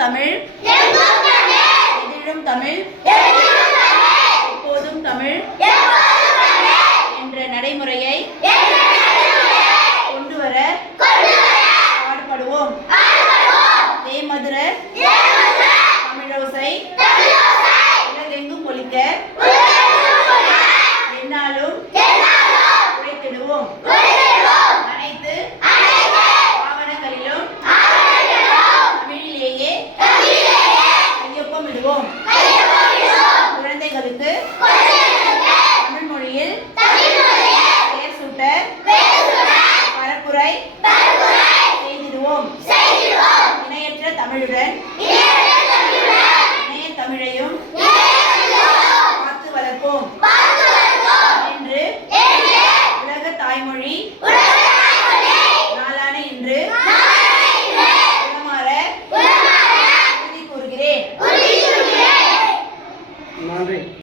தமிழ் எதிலும் தமிழ் எப்போதும் தமிழ் என்ற நடைமுறையை கொண்டு வர பாடுபடுவோம். தேமதுர தமிழோசை உலகெங்கும் ஒலிக்க என்னாலும் உழைத்திடுவோம். அனைத்து ஆவணங்களிலும் தமிழிலேயே கையொப்பமிடுவோம். குழந்தைகளுக்கு தமிழ் மொழியில் பெயர் சூட்ட பரப்புரை செய்திடுவோம். இணையற்ற தமிழுடன் இணைய தமிழையும் காத்து வளர்ப்போம் என்று உலக தாய்மொழி நாளான இன்று உளமாற உறுதி கூறுகிறேன். நன்றி.